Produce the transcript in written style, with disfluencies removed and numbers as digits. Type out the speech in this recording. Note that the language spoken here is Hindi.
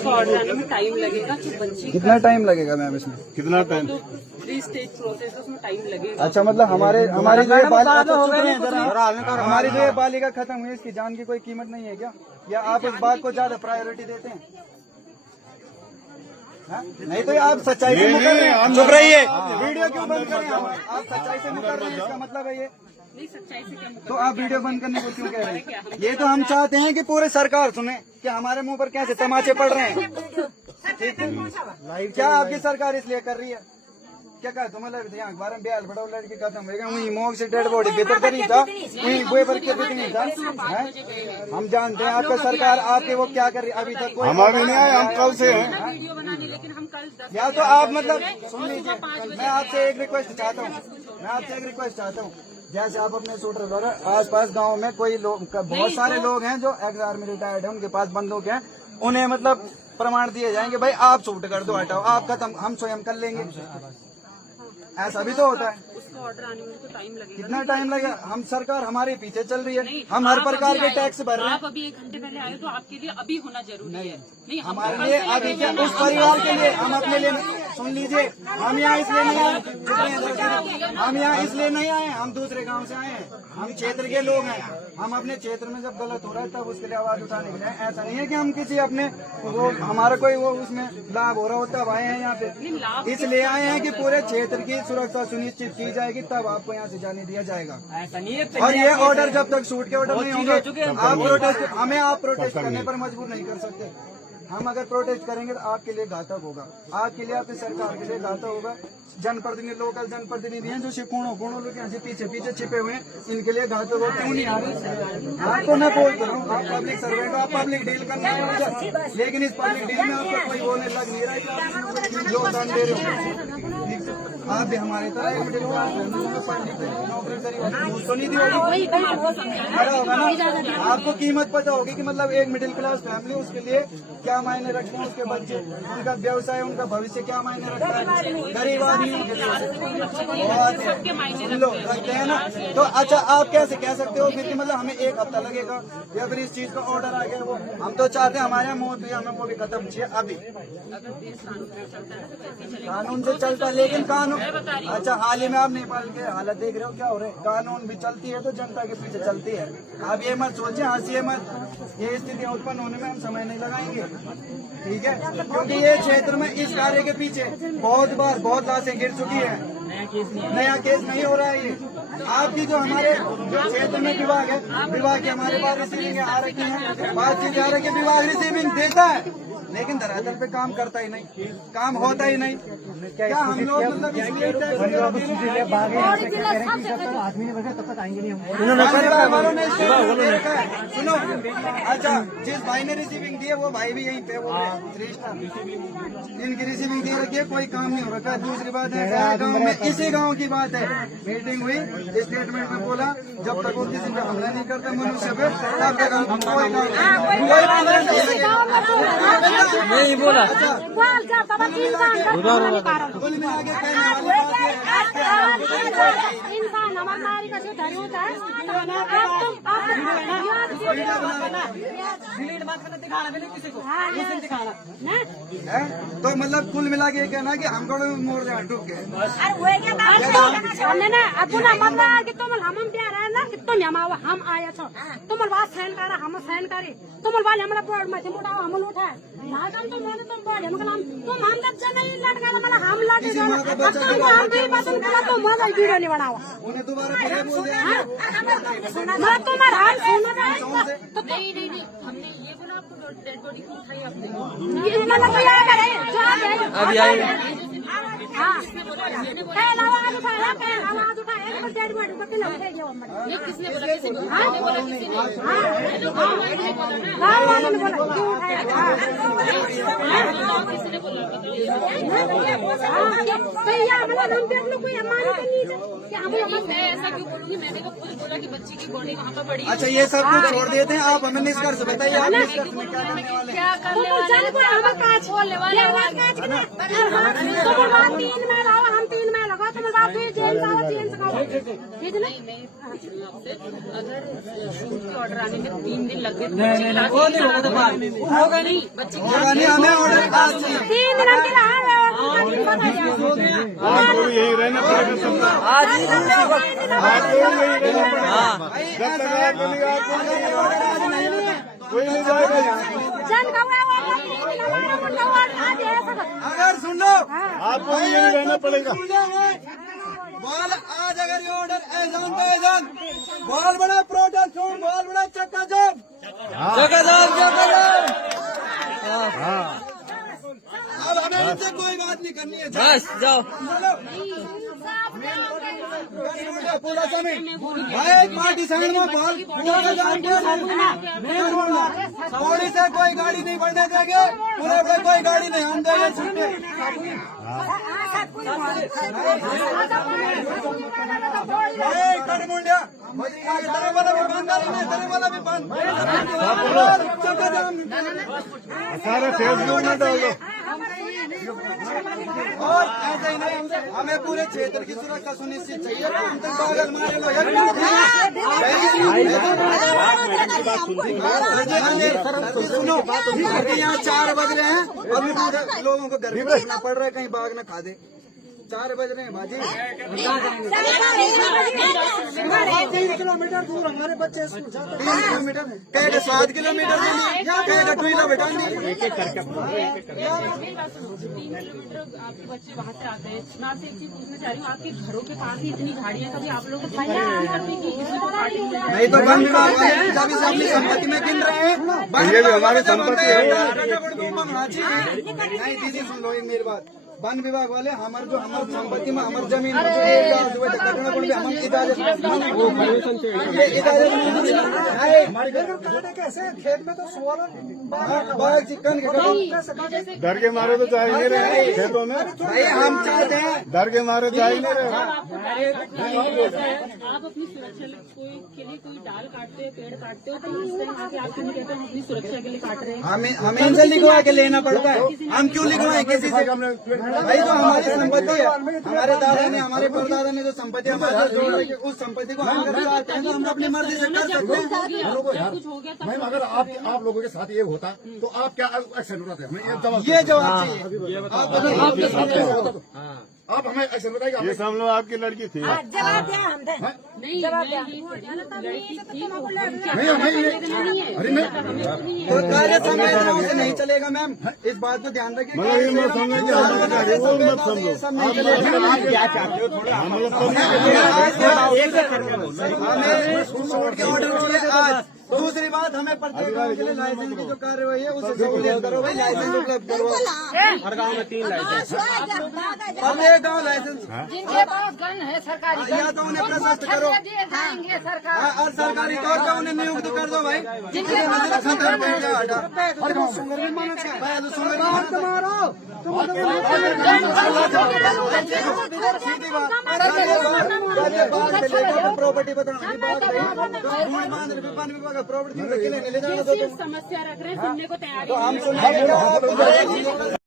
उसको ऑर्डर आने में टाइम लगेगा कि बच्ची कितना टाइम लगेगा मैम इसमें? कितना टाइम? 3 स्टेज प्रोसेस है, उसमें टाइम लगेगा। अच्छा, मतलब हमारी जो ये बालिका खत्म हुई, इसकी जान की कोई कीमत नहीं है क्या? या आप इस बात को ज्यादा प्रायोरिटी देते हैं? हाँ? नहीं तो आप सच्चाई से मुकर रहे हैं। चुप रहिए। वीडियो क्यों बंद कर रहे हैं? आप सच्चाई से मुकर रहे हैं, इसका मतलब है ये। नहीं, सच्चाई से क्या तो आप वीडियो बंद करने को क्यों कह रहे हैं? ये तो हम चाहते हैं कि पूरे सरकार सुने कि हमारे मुंह पर कैसे तमाचे पड़ रहे हैं। ठीक है, क्या आपकी सरकार इसलिए कर रही है? क्या कहा तुम यहाँ अखबार में ब्याल बड़ा लड़की खत्म हो गया, वही मोग से डेड बॉडी बेहतर तो नहीं था, वही गोए पर के नहीं था। हम जानते हैं आपका सरकार आपके वो क्या कर रही है, अभी तक कोई हम अभी नहीं आए, हम कल से हैं। वीडियो बनाने, लेकिन हम कल 10 या तो आप मतलब सुन लीजिए, मैं आपसे एक रिक्वेस्ट चाहता हूँ, जैसे आप अपने शूटर द्वारा आसपास गांव में कोई लोग, बहुत सारे लोग हैं जो एक्स आर्मी रिटायर्ड है, उनके पास बंदूक है, उन्हें मतलब प्रमाण दिए जाएंगे, भाई आप शूट कर दो, हटाओ, आप खत्म, हम स्वयं कर लेंगे। ऐसा भी तो होता है। उसको ऑर्डर आने में तो टाइम लगेगा। कितना टाइम लगेगा? हम सरकार हमारे पीछे चल रही है, हम हर प्रकार के टैक्स भर रहे हैं। आप अभी 1 घंटे पहले आए तो आपके लिए अभी होना जरूरी है। नहीं, हमारे लिए अभी क्या, उस परिवार के लिए, हम अपने लिए सुन लीजिए, हम यहाँ इसलिए नहीं आए, हम यहाँ इसलिए नहीं आए, हम दूसरे गांव से आए हैं, हम क्षेत्र के लोग हैं, हम अपने क्षेत्र में जब गलत हो रहा है तब उसके लिए आवाज उठाने के लिए। ऐसा नहीं है कि हम किसी अपने वो हमारा कोई वो उसमें लाभ हो रहा हो तब आए हैं यहाँ पे, इसलिए आए हैं कि पूरे क्षेत्र की सुरक्षा सुनिश्चित की जाएगी, तब आपको यहाँ से जाने दिया जाएगा। और ये ऑर्डर जब तक शूट के ऑर्डर नहीं होंगे, आप प्रोटेस्ट करने पर मजबूर नहीं कर सकते। हम अगर प्रोटेस्ट करेंगे तो आपके लिए घातक होगा, आपके लिए, आपकी सरकार के लिए घातक होगा। जनप्रतिनिधि, लोकल जनप्रतिनिधि हैं जो कोणों लोग यहाँ से पीछे छिपे हुए हैं, इनके लिए घातक हो। क्यों नहीं आ रहे? आपको मैं बोल कर रहा हूँ, आप पब्लिक सर्वेंट, आप पब्लिक डील करना है, लेकिन इस पब्लिक डील में आपको कोई बोलने लग नहीं रहा है कि आप योगदान दे रहे हो। आप भी हमारे तरह एक मिडिल क्लास नौकरी करी तो नहीं दी होगी, खड़ा होगा ना, आपको कीमत पता होगी कि मतलब एक मिडिल क्लास फैमिली, उसके लिए क्या मायने रखते हैं, उसके बच्चे, उनका व्यवसाय, उनका भविष्य क्या मायने रखता है, गरीब आदमी लोग रखते हैं ना। तो अच्छा, आप कैसे कह सकते हो फिर कि मतलब हमें 1 हफ्ता लगेगा या फिर इस चीज का ऑर्डर आ गया? वो हम तो चाहते हैं हमारे यहाँ मौत हुई, हमें वो भी खत्म चाहिए अभी। कानून से चलता है, लेकिन कानून, अच्छा हाल ही में आप नेपाल के हालत देख रहे हो क्या हो रहे हैं, कानून भी चलती है तो जनता के पीछे चलती है। आप ये मत सोचिए, हंसिए मत, ये स्थितियां उत्पन्न होने में हम समय नहीं लगाएंगे, ठीक है? क्योंकि ये क्षेत्र में इस कार्य के पीछे बहुत लाशें गिर चुकी है, नया केस नहीं हो रहा है। ये आपकी जो हमारे जो क्षेत्र में विभाग है, विभाग की हमारे पास रिसीविंग आ रखी है, बातचीत आ रही है, विभाग रिसीविंग देता है, लेकिन धरातल पे काम करता ही नहीं, काम होता ही नहीं। क्या हम लोग मतलब सुनो, अच्छा जिस भाई ने रिसीविंग दी है वो भाई भी यहीं पे वो इनकी रिसीविंग दे रखी है, कोई काम नहीं हो रखा। दूसरी बात है, गाँव में, इसी गाँव की बात है, मीटिंग हुई, स्टेटमेंट में बोला जब तक वो किसी पे हमला नहीं करता मनुष्य पे, तब तक हम कोई नहीं बोला। इंसान हमारी का से धरी होता है, तो मतलब कुल मिला के कहना कि हमको मोड़ दे डूब के हमने ना अपना मतलब कि तुम हम प्यार है ना कि तुम हम आए छो तुम बात सहन करा, हम सहन करे, तुम वाले हमारा बोर्ड में उठाओ, हम उठाए तुम बोर्ड तुम हम जब नहीं लटका मतलब हम लगे तो मजा वीडियो नहीं बनाओ, उन्हें दोबारा बोल दिया मैं तुम्हारा हाल सुन तो नहीं, हमने ये बोला आपको डेड बॉडी को उठाई आपने, अभी आए आवाज उठाया डेड बॉडी को ये किसने बोला? किसने बोला? ऐसा क्यों बोलूंगी? मैंने तो खुद बोला कि बच्ची की बॉडी वहाँ पर पड़ी। अच्छा ये सब कुछ छोड़ देते हैं, आप हमें निष्कर्ष बताइए, आप निष्कर्ष में क्या करने वाले हैं? क्या करने वाले? हम 3 में लगा तुम्हारे बाप भी जेल का ठीक है ना? अगर शूट के ऑर्डर आने में 3 दिन लग गए तो होगा नहीं बच्चे की हमें ऑर्डर पास चाहिए। 3 दिन के लिए आपको भी यही रहना पड़ेगा सबका। आपको भी यही रहना पड़ेगा। जब तक आपको नहीं कोई नहीं जाएगा यहाँ। अगर सुन लो आपको भी यही रहना पड़ेगा। बोल आज अगर ये ऑर्डर ऐजान तो ऐजान बहुत बड़ा प्रोटेस्ट हो, बहुत बड़ा चक्का जाम। अब हमें इनसे कोई बात नहीं करनी है। बस जाओ। पूरा समय भाई एक पार्टी साइड में थोड़ी से कोई गाड़ी नहीं बढ़ने देंगे, पूरे पे कोई गाड़ी नहीं हम देंगे छुट्टी। कटमुंडिया तेरे वाला भी बंद, तेरे वाला भी बंद। सारे फेसबुक में डालो। और ऐसे ही नहीं हमें पूरे क्षेत्र की सुरक्षा सुनिश्चित चाहिए। हम तक पागल मारे लोग सुनो, यहाँ 4 बज रहे हैं और लोगों को घर में रहना पड़ रहा है, कहीं भाग न खा दे। 4 बज रहे हैं बाजी। 3 किलोमीटर दूर हमारे बच्चे 3 किलोमीटर कहेगा 7 किलोमीटर कहेगा टूला बेटा। 3 किलोमीटर आपके बच्चे वहाँ से आते हैं। मैं आपसे एक चीज पूछना चाह रही हूँ, आपके घरों के पास ही इतनी गाड़ियाँ, कभी आप लोग नहीं तो वन विभाग वाले जब इसे अपनी संपत्ति में गिन रहे हैं। ये भी हमारी संपत्ति है। नहीं दीदी सुन लो एक मेरी बात। वन विभाग वाले हमारे जो हमारी संपत्ति में हमारी जमीन हम कैसे खेत में तो चिकन डर के मारे तो जा ही नहीं रहे खेतों में। भाई हम चाहते हैं डर के मारे जा ही नहीं रहे। आप अपनी सुरक्षा के लिए कोई डाल काटते हो, पेड़ काटते हो, तो उस टाइम आके आप क्यों कहते हैं अपनी सुरक्षा के लिए काट रहे हैं? हमें इनसे लिखवा के लेना पड़ता है। हम क्यों लिखवाएं किसी से? भाई जो हमारी संपत्ति है, हमारे दादा ने हमारे परदादा ने जो संपत्ति हमारे जोड़ रखी, उस संपत्ति को हम अगर चाहते हैं तो हम अपनी मर्जी से कर सकते हैं। कुछ हो गया मैम अगर आप लोगों के साथ ये होता तो आप क्या एक्शन उठाते? हमें ये जवाब चाहिए। आप हमें एक्शन बताइए। ये समझ लो आपकी लड़की थी। नहीं, अरे नहीं तो कार्य समय से नहीं चलेगा मैम, इस बात को ध्यान रखिए। मतलब ये मत समझो कि हमारी गाड़ी वो मत समझो। आज दूसरी बात हमें प्रत्येक गांव के लिए लाइसेंस की जो कार्यवाही है उसे सहूलियत करो भाई, लाइसेंस उपलब्ध करो। हर गांव में 3 लाइसेंस। प्रत्येक गाँव लाइसेंस जिनके पास गन है सरकारी या तो उन्हें प्रशस्त करो दिए जाएंगे सरकार। और सरकारी तौर पर उन्हें नियुक्त कर दो भाई। जिनके प्रॉपर्टी बताना प्रॉपर्टी ले जाना। समस्या रख रहे हैं, सुनने को तैयार हम सुन